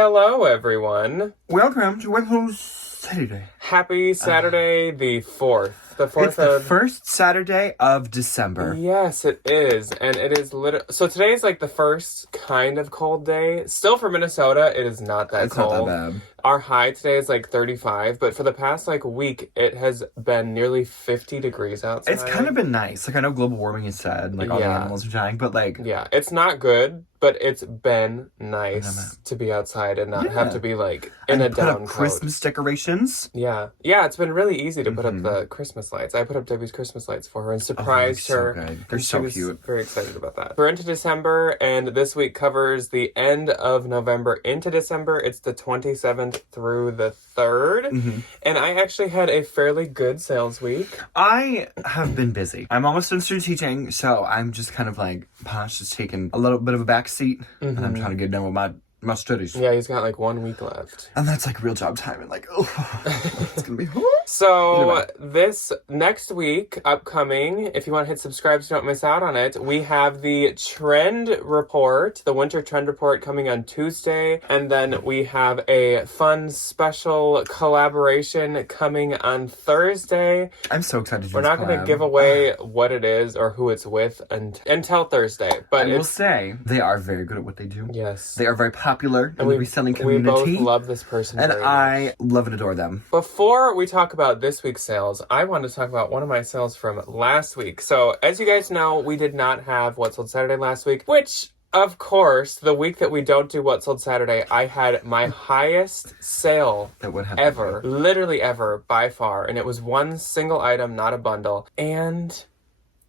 Hello, everyone. Welcome to Lakeville Saturday. Happy Saturday, the 4th. It's the first Saturday of December. Yes, it is. And it is so today is like the first kind of cold day. Still for Minnesota, it is not that cold. It's not that bad. Our high today is like 35, but for the past like week, it has been nearly 50 degrees outside. It's kind of been nice. Like, I know global warming is sad, like all the animals are dying, but like... Yeah, it's not good, but it's been nice to be outside and not have to be like in a down coat. Christmas decorations. Yeah, it's been really easy to put up the Christmas lights. I put up Debbie's Christmas lights for her and surprised her. So good. They're so cute. Very excited about that. We're into December, and this week covers the end of November into December. It's the 27th through the 3rd, and I actually had a fairly good sales week. I have been busy. I'm almost done student teaching, so I'm just kind of like, Posh is taking a little bit of a back seat, and I'm trying to get done with my studies. Yeah, he's got like 1 week left. And that's like real job time, and like, it's gonna be... So, this next week, upcoming, if you want to hit subscribe so you don't miss out on it, we have the trend report, the winter trend report coming on Tuesday, and then we have a fun special collaboration coming on Thursday. I'm so excited to We're not going to give away what it is or who it's with until Thursday. But I will say, they are very good at what they do. Yes. They are very popular in the reselling community. We both love this person and very I much. love and adore them. Before we talk about this week's sales, I want to talk about one of my sales from last week. So, as you guys know, we did not have What Sold Saturday last week, which, of course, the week that we don't do What Sold Saturday, I had my highest sale that would have ever, literally ever, by far. And it was one single item, not a bundle. And...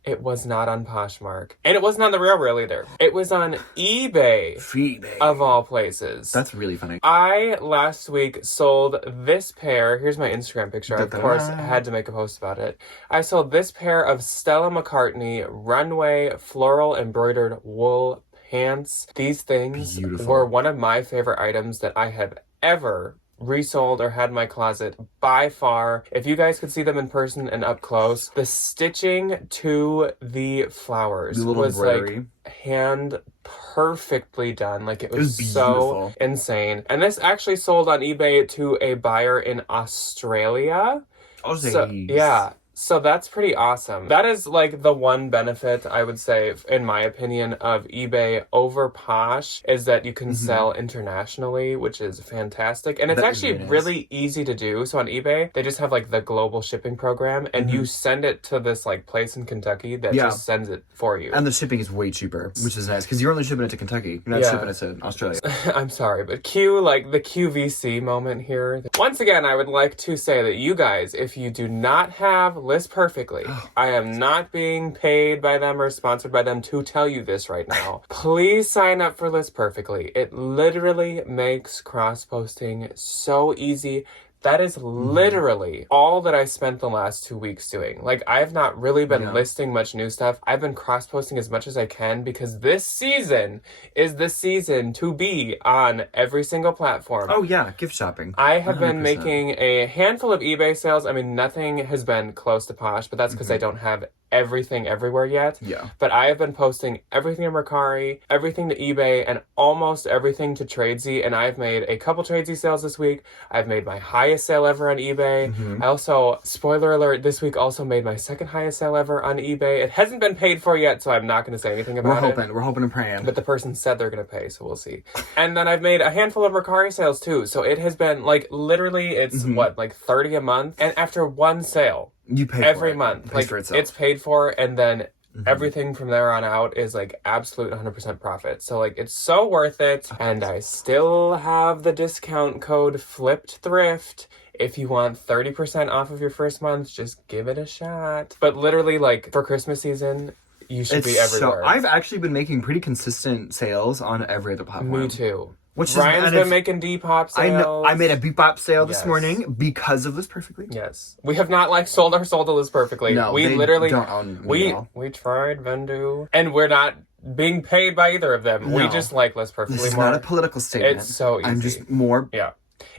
it was not on Poshmark. And it wasn't on the RealReal either. It was on eBay. eBay. Of all places. That's really funny. I, last week, sold this pair. Here's my Instagram picture. I, of course, had to make a post about it. I sold this pair of Stella McCartney runway floral embroidered wool pants. These things were one of my favorite items that I have ever resold or had in my closet by far. If you guys could see them in person and up close, the stitching to the flowers was like hand perfectly done. Like it was so insane. And this actually sold on eBay to a buyer in Australia. So that's pretty awesome. That is like the one benefit, I would say, in my opinion, of eBay over Posh is that you can sell internationally, which is fantastic. And it's actually really easy to do. So on eBay, they just have like the global shipping program and you send it to this like place in Kentucky that just sends it for you. And the shipping is way cheaper, which is nice because you're only shipping it to Kentucky. You're not shipping it to Australia. I'm sorry, but like the QVC moment here. Once again, I would like to say that you guys, if you do not have List Perfectly, I am not being paid by them or sponsored by them to tell you this right now. Please sign up for List Perfectly. It literally makes cross-posting so easy. That is literally all that I spent the last 2 weeks doing. Like, I have not really been listing much new stuff. I've been cross-posting as much as I can because this season is the season to be on every single platform. Oh, yeah. Gift shopping. I have 100%. Been making a handful of eBay sales. I mean, nothing has been close to Posh, but that's because I don't have everything everywhere yet. Yeah. But I have been posting everything to Mercari, everything to eBay, and almost everything to Tradesy. And I've made a couple Tradesy sales this week. I've made my highest sale ever on eBay. I also, spoiler alert, this week also made my second highest sale ever on eBay. It hasn't been paid for yet, so I'm not going to say anything about it. We're hoping and praying. But the person said they're going to pay, so we'll see. And then I've made a handful of Mercari sales too. So it has been like, literally, it's like 30 a month. And after one sale, you pay every for it. month. Like, it's paid for, and then everything from there on out is like absolute 100% profit. So like it's so worth it. And I still have the discount code Flipped Thrift. If you want 30% off of your first month, just give it a shot. But literally, like for Christmas season, you should be everywhere. So I've actually been making pretty consistent sales on every other platform. Me too. Ryan's been making Depop sales. I made a Depop sale this morning because of List Perfectly. Yes. We have not like sold our soul to List Perfectly. No, we they literally don't own me at all. We tried Vendu, and we're not being paid by either of them. No. We just like List Perfectly more. This is not a political statement. It's so easy. I'm just more... Yeah.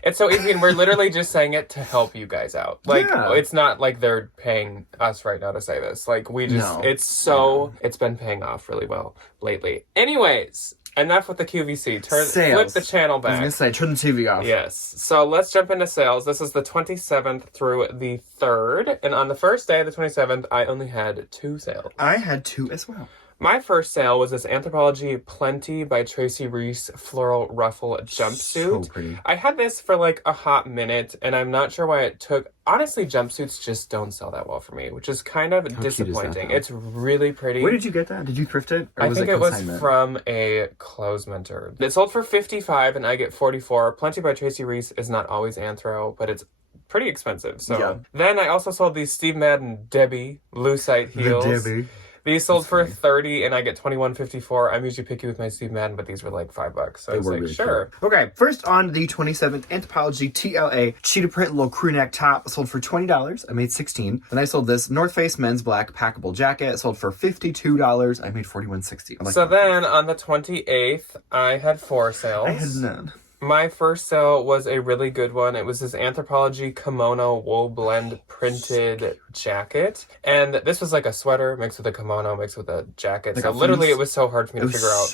It's so easy, and we're literally just saying it to help you guys out. Like, it's not like they're paying us right now to say this. Like, we just... It's been paying off really well lately. Anyways... enough with the QVC. Sales. Flip the channel I was back. gonna say, turn the TV off. Yes. So let's jump into sales. This is the 27th through the 3rd. And on the first day, the 27th, I only had 2 sales. I had 2 as well. My first sale was this Anthropologie Plenty by Tracy Reese floral ruffle jumpsuit. So pretty. I had this for like a hot minute, and I'm not sure why it took. Honestly, jumpsuits just don't sell that well for me, which is kind of disappointing. That, it's really pretty. Where did you get that? Did you thrift it? Or I was think it was from a clothes mentor. It sold for $55 and I get $44. Plenty by Tracy Reese is not always anthro, but it's pretty expensive. So yeah. Then I also sold these Steve Madden Debbie lucite heels. The Debbie. These sold for $30 and I get $21.54. I'm usually picky with my Steve Madden, but these were like $5. So I was like, really sure. Cool. Okay, first on the 27th, Anthropologie TLA cheetah print little crew neck top sold for $20. I made $16. Then I sold this North Face men's black packable jacket. Sold for $52. I made $41.60. So then on the 28th, I had 4 sales. I had none. My first sale was a really good one. It was this Anthropologie kimono wool blend printed jacket. And this was like a sweater mixed with a kimono mixed with a jacket. Like so literally it was so hard for me to figure out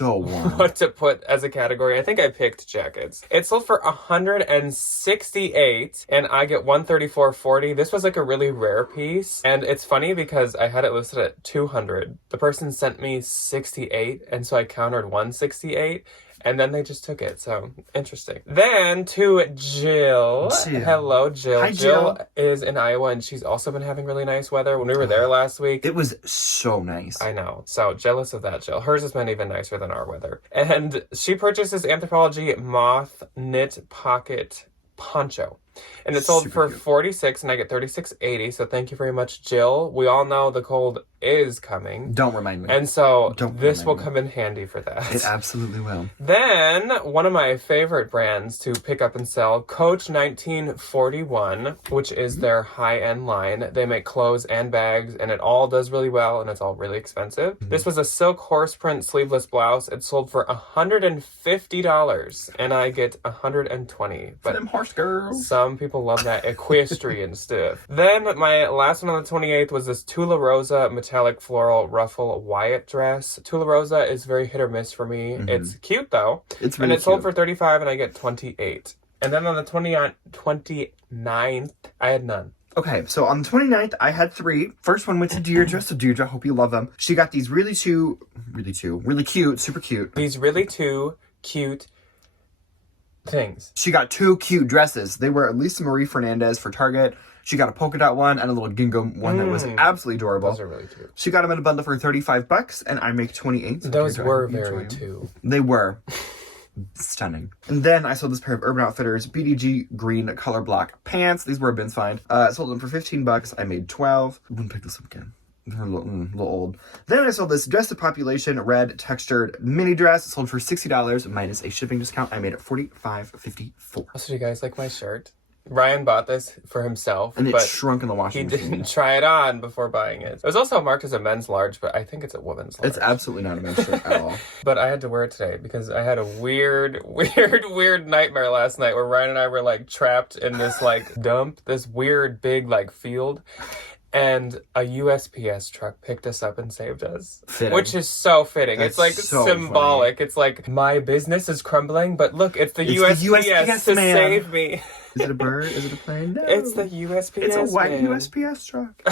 what to put as a category. I think I picked jackets. It sold for $168 and I get $134.40. This was like a really rare piece. And it's funny because I had it listed at $200. The person sent me $68 and so I countered $168. And then they just took it. So, interesting. Then to Jill. Hello, Jill. Hi, Jill. Is in Iowa, and she's also been having really nice weather. When we were there last week. It was so nice. I know. So, jealous of that, Jill. Hers has been even nicer than our weather. And she purchased this Anthropologie moth knit pocket poncho. And it sold for $46 and I get $36.80. So thank you very much, Jill. We all know the cold is coming. Don't remind me. And so this will come in handy for that. It absolutely will. Then one of my favorite brands to pick up and sell, Coach 1941, which is their high-end line. They make clothes and bags and it all does really well and it's all really expensive. This was a silk horse print sleeveless blouse. It sold for $150 and I get $120. For them horse girls. Some people love that equestrian stuff. Then my last one on the 28th was this Tula Rosa metallic floral ruffle Wyatt dress. Tula Rosa is very hit or miss for me. It's cute though. It's really and it sold for $35 and I get $28. And then on the 29th, I had none. Okay, so on the 29th, I had 3. First one went to Deirdre, so Deirdre, hope you love them. She got these really cute, super cute. These really 2 cute things. She got 2 cute dresses. They were Lisa Marie Fernandez for Target. She got a polka dot one and a little gingham one that was absolutely adorable. Those are really cute. She got them in a bundle for $35 and I make $28. So those Deirdre, were very too. They were. Stunning. And then I sold this pair of Urban Outfitters BDG green color block pants. These were a bins find. I sold them for $15. I made $12. I wouldn't pick this up again. They're a little old. Then I sold this Dress to Population red textured mini dress. It sold for $60 minus a shipping discount. I made it $45.54. Also, do you guys like my shirt? Ryan bought this for himself, and it but shrunk in the washing machine. He didn't try it on before buying it. It was also marked as a men's large, but I think it's a woman's large. It's absolutely not a men's shirt at all. But I had to wear it today because I had a weird nightmare last night where Ryan and I were like trapped in this like dump, this weird big like field. And a USPS truck picked us up and saved us. Fitting. Which is so fitting. That's it's like so symbolic. funny. It's like, my business is crumbling, but look, it's the USPS to man. save me. Is it a bird? Is it a plane? No. It's the USPS. It's a white man. USPS truck.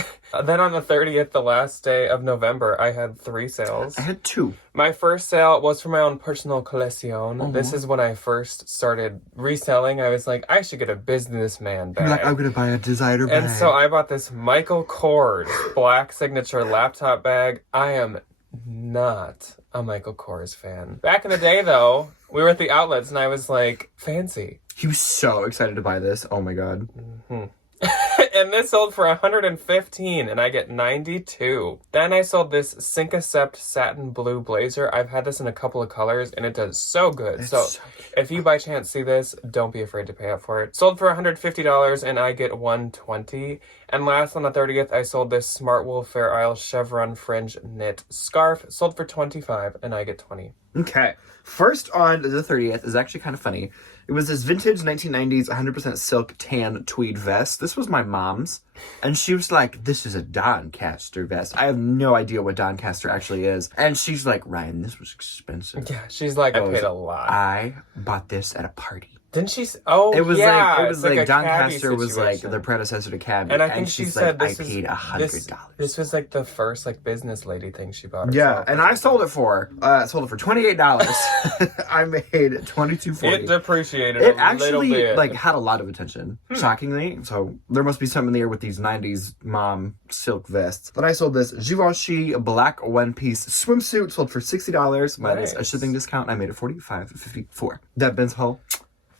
Then on the 30th, the last day of November, I had 3 sales. I had 2. My first sale was for my own personal collection. This is when I first started reselling. I was like, I should get a businessman bag. You're like, I'm going to buy a designer bag. And so I bought this Michael Kors black signature laptop bag. I am not a Michael Kors fan. Back in the day, though, we were at the outlets and I was like, fancy. He was so excited to buy this. Oh my god. And this sold for $115 and I get $92. Then I sold this Syncocept satin blue blazer. I've had this in a couple of colors and it does so good. It's so so cute. if you by chance see this, don't be afraid to pay up for it. Sold for $150 and I get $120. And last on the 30th, I sold this Smart Wool Fair Isle chevron fringe knit scarf. Sold for $25 and I get $20. Okay. First on the 30th is actually kind of funny. It was this vintage 1990s 100% silk tan tweed vest. This was my mom's. And she was like, this is a Doncaster vest. I have no idea what Doncaster actually is. And she's like, Ryan, this was expensive. Yeah, she's like, I paid a lot. I bought this at a party. Didn't she? Oh, it was yeah. It was like Doncaster was like the predecessor to Cabby. And I think she said like, I paid $100. This was like the first like business lady thing she bought herself. Yeah, and I sold it for $28. I made $22.40. It depreciated it a little bit. It actually like had a lot of attention, shockingly. So there must be something there with these 90s mom silk vests. Then I sold this Givenchy black one-piece swimsuit, sold for $60 minus a shipping discount. I made it $45.54. That Ben's haul.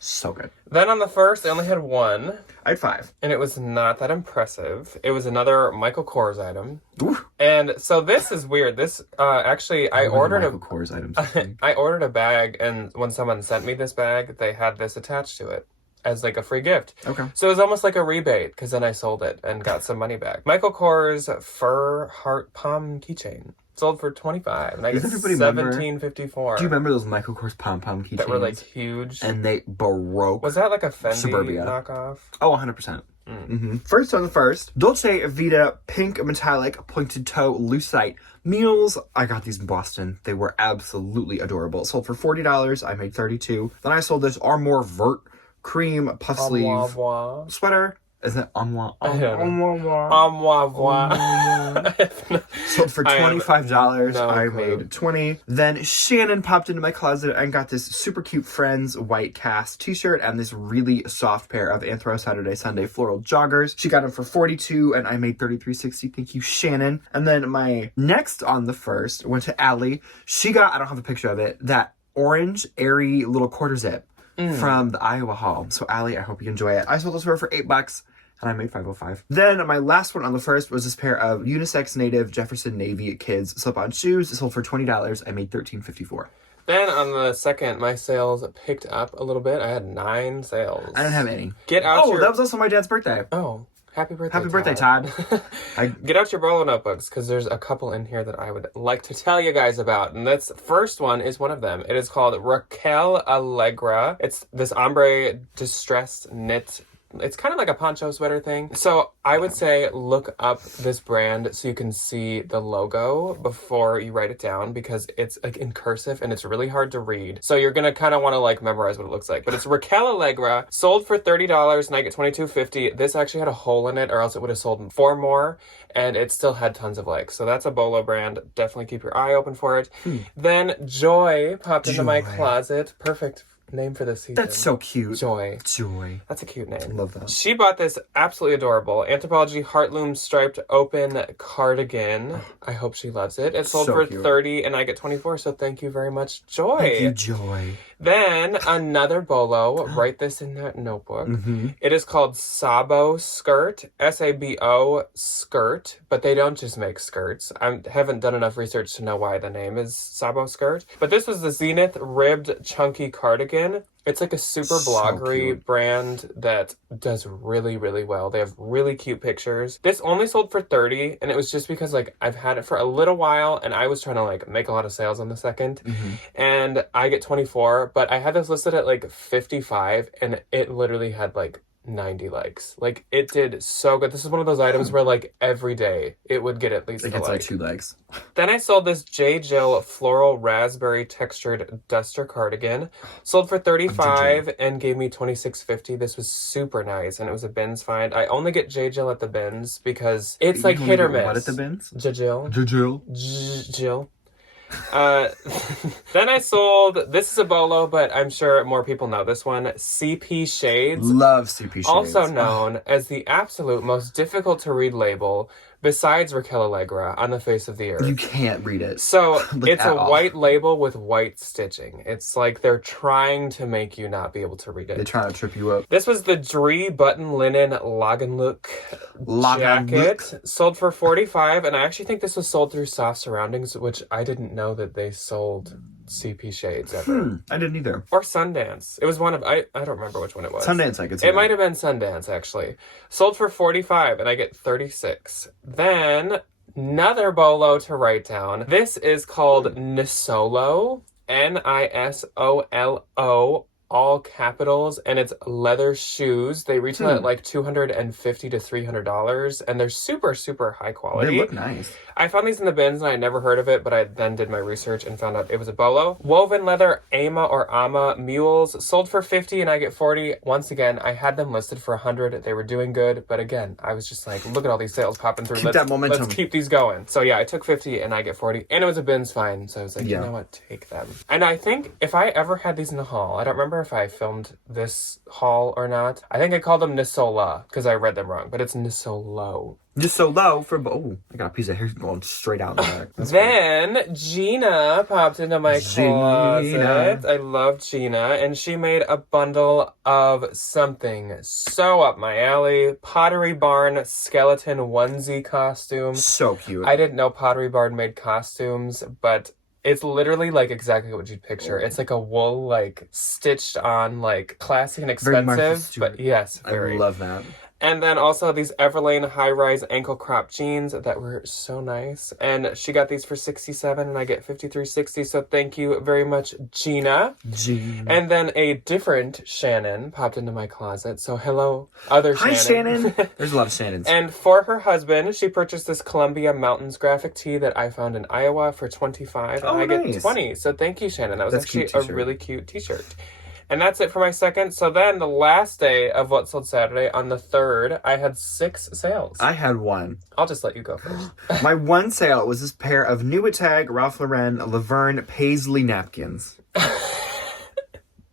So good. Then on the first, I only had one. I had 5. And it was not that impressive. It was another Michael Kors item. Ooh. And so this is weird. This, actually, I ordered Michael Kors items. I ordered a bag, and when someone sent me this bag, they had this attached to it as like a free gift. Okay. So it was almost like a rebate, because then I sold it and got some money back. Michael Kors fur heart palm keychain. Sold for $25, and I got $17.54. Do you remember those Michael Kors pom-pom keychains? That were like huge. And they broke. Was that like a Fendi Suburbia knockoff? Oh, 100%. Mm-hmm. First on the first, Dolce Vita pink metallic pointed toe lucite mules. I got these in Boston. They were absolutely adorable. Sold for $40. I made $32. Then I sold this Armour Vert cream puff sleeve sweater. Is that Sold for $25. I made $20. Then Shannon popped into my closet and got this super cute Friends white cast t-shirt and this really soft pair of Anthro Saturday Sunday floral joggers. She got them for $42 and I made $33.60. Thank you, Shannon. And then my next on the first went to Allie. She got, I don't have a picture of it, that orange airy little quarter zip from the Iowa haul. So Allie, I hope you enjoy it. I sold this for $8. And I made $5.05. Then my last one on the first was this pair of unisex native Jefferson Navy kids slip-on shoes. It sold for $20. I made $13.54. Then on the second, my sales picked up a little bit. I had 9 sales. I didn't have any. Get out that was also my dad's birthday. Oh, happy birthday, Happy birthday, Todd. Get out your Bolo notebooks, because there's a couple in here that I would like to tell you guys about. And this first one is one of them. It is called Raquel Allegra. It's this ombre distressed knit. It's kind of like a poncho sweater thing. So I would say look up this brand so you can see the logo before you write it down, because it's like in cursive and it's really hard to read. So you're going to kind of want to like memorize what it looks like. But it's Raquel Allegra, sold for $30 and I get $22.50. This actually had a hole in it, or else it would have sold 4 more. And it still had tons of likes. So that's a Bolo brand. Definitely keep your eye open for it. Then Joy popped into my closet. Perfect name for this season. That's so cute. Joy. That's a cute name. Love that. She bought this absolutely adorable Anthropologie Heartloom striped open cardigan. I hope she loves it. It sold for $30 and I get $24. So thank you very much, Joy. Thank you, Joy. Then another Bolo. Write this in that notebook. It is called Sabo skirt. Sabo skirt. But they don't just make skirts. I haven't done enough research to know why the name is Sabo skirt. But this was the Zenith ribbed chunky cardigan. It's like a super bloggery brand that does really, really well. They have really cute pictures. This only sold for $30, and it was just because like I've had it for a little while and I was trying to like make a lot of sales on the second. And I get 24, but I had this listed at like 55 and it literally had like 90 likes. Like it did so good. This is one of those items where like every day it would get at least it gets like 2 likes. Then I sold this J. Jill floral raspberry textured duster cardigan. Sold for $35 and gave me $26.50. This was super nice and it was a bins find. I only get J. Jill at the bins because it's like hit or miss. What at the bins? J. Jill. J. Jill. Jill. Then I sold, this is a Bolo, but I'm sure more people know this one, CP Shades. Love CP Shades. Also known as the absolute most difficult to read label besides Raquel Allegra on the face of the earth. You can't read it. So it's a white label with white stitching. It's like they're trying to make you not be able to read it. They're trying to trip you up. This was the Dree button linen Lagenlook jacket. Sold for $45, and I actually think this was sold through Soft Surroundings, which I didn't know that they sold CP Shades ever. I didn't either. Or Sundance. It was one of, I don't remember which one it was. Sundance, I could see. It might have been Sundance, actually. Sold for $45, and I get $36. Then, another Bolo to write down. This is called Nisolo. Nisolo. all capitals, and it's leather shoes. They retail at like $250 to $300, and they're super, super high quality. They look nice. I found these in the bins, and I had never heard of it, but I then did my research and found out it was a bolo. Woven leather Ama or Ama mules, sold for $50 and I get $40. Once again, I had them listed for $100. They were doing good, but again, I was just like, look at all these sales popping through. Keep that momentum. Let's keep these going. So yeah, I took $50 and I get $40, and it was a bins fine. So I was like, you know what, take them. And I think if I ever had these in the haul, I don't remember if I filmed this haul or not. I think I called them Nisola because I read them wrong, but it's Nisolo. Just so low for... Oh, I got a piece of hair going straight out in the back. Then Gina popped into my closet. I love Gina. And she made a bundle of something so up my alley. Pottery Barn skeleton onesie costume. So cute. I didn't know Pottery Barn made costumes, but it's literally like exactly what you'd picture. It's like a wool, like stitched on, like classy and expensive. But yes, very. I love that. And then also these Everlane high-rise ankle crop jeans that were so nice. And she got these for $67 and I get $53.60. So thank you very much, Gina. And then a different Shannon popped into my closet. So hello, other Shannon. Hi, Shannon. There's a lot of Shannons. And for her husband, she purchased this Columbia Mountains graphic tee that I found in Iowa for $25. And I get $20. So thank you, Shannon. That was actually a really cute t-shirt. And that's it for my second. So then the last day of What Sold Saturday, on the 3rd, I had 6 sales. I had 1. I'll just let you go first. My one sale was this pair of Nuitag Ralph Lauren Laverne Paisley napkins.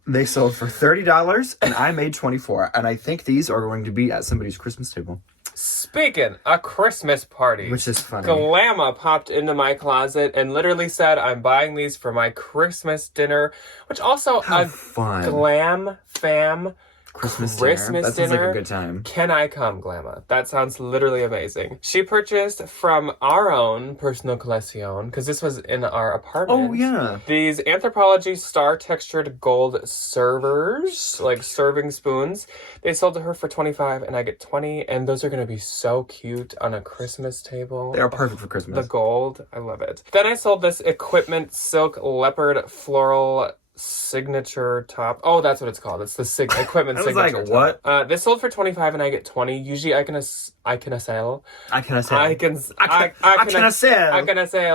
They sold for $30 and I made $24. And I think these are going to be at somebody's Christmas table. Speaking of Christmas parties, which is funny, Glamma popped into my closet and literally said, I'm buying these for my Christmas dinner, which also fun. Glam Fam Christmas dinner. That sounds like a good time. Can I come, Glamma? That sounds literally amazing. She purchased from our own personal collection, because this was in our apartment. Oh, yeah. These Anthropologie star textured gold servers, like serving spoons. They sold to her for $25 and I get $20, and those are going to be so cute on a Christmas table. They are perfect for Christmas. The gold, I love it. Then I sold this Equipment Silk Leopard Floral Signature top. Oh, that's what it's called. It's the Equipment I was Signature like, top. what? This sold for $25 and I get $20. Usually I can sell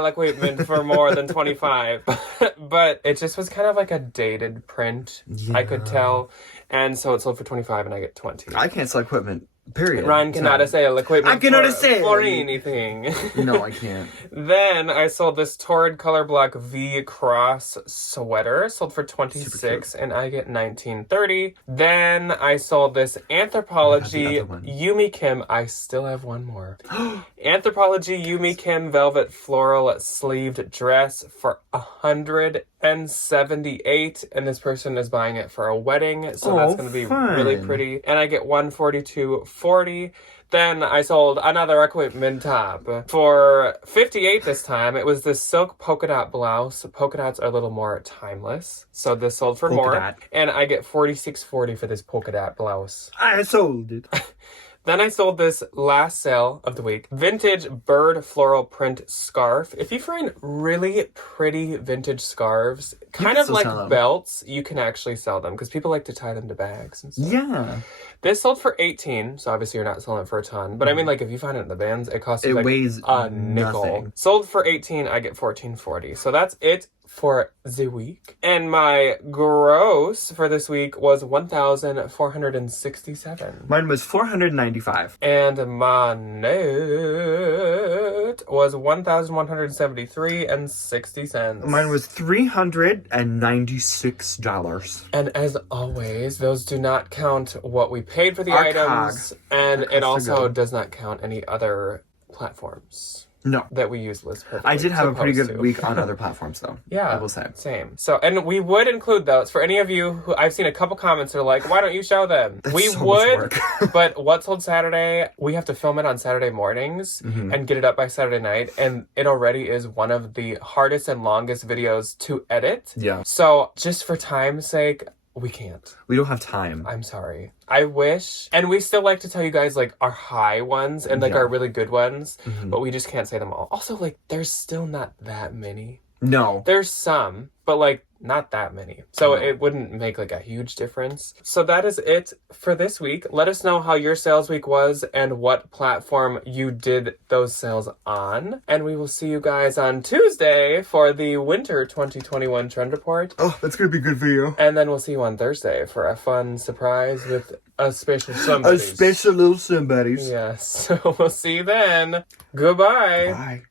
equipment for more than $25. But it just was kind of like a dated print. Yeah. I could tell. And so it sold for $25 and I get $20. I can't sell equipment. Period. Ryan cannot sell equipment. I cannot sell for anything. No, I can't. Then I sold this Torrid Color Block V Cross sweater. Sold for $26 and I get $19.30. Then I sold this Anthropologie Yumi Kim. I still have one more. Anthropologie Yumi Kim Velvet Floral Sleeved Dress for $178, and this person is buying it for a wedding, so that's going to be really pretty. And I get $142.40. Then I sold another equipment top for $58 this time. It was this silk polka dot blouse. Polka dots are a little more timeless, so this sold for more. And I get $46.40 for this polka dot blouse. I sold it. Then I sold this last sale of the week, vintage bird floral print scarf. If you find really pretty vintage scarves, kind of like belts, you can actually sell them because people like to tie them to bags and stuff. Yeah. This sold for $18, so obviously you're not selling it for a ton. But I mean, like, if you find it in the bins, it costs you like weighs a nickel. Nothing. Sold for $18, I get $14.40. So that's it for the week. And my gross for this week was $1,467. Mine was $495. And my net was $1,173.60. Mine was $396. And as always, those do not count what we paid for the Our items, COGS. and it also does not count any other platforms. No. That we use List Perfectly. I did have a pretty good week on other platforms, though. Yeah. I will say. Same. So, and we would include those for any of you who I've seen a couple comments that are like, why don't you show them? We so would, but What Sold Saturday, we have to film it on Saturday mornings and get it up by Saturday night. And it already is one of the hardest and longest videos to edit. Yeah. So, just for time's sake, we can't. We don't have time. I'm sorry. I wish. And we still like to tell you guys, like, our high ones and, like, our really good ones. But we just can't say them all. Also, like, there's still not that many. No. There's some, but like not that many. So it wouldn't make like a huge difference. So that is it for this week. Let us know how your sales week was and what platform you did those sales on. And we will see you guys on Tuesday for the winter 2021 trend report. Oh, that's going to be a good video. And then we'll see you on Thursday for a fun surprise with a special somebody. A special little somebody's. Yes. So we'll see you then. Goodbye. Bye.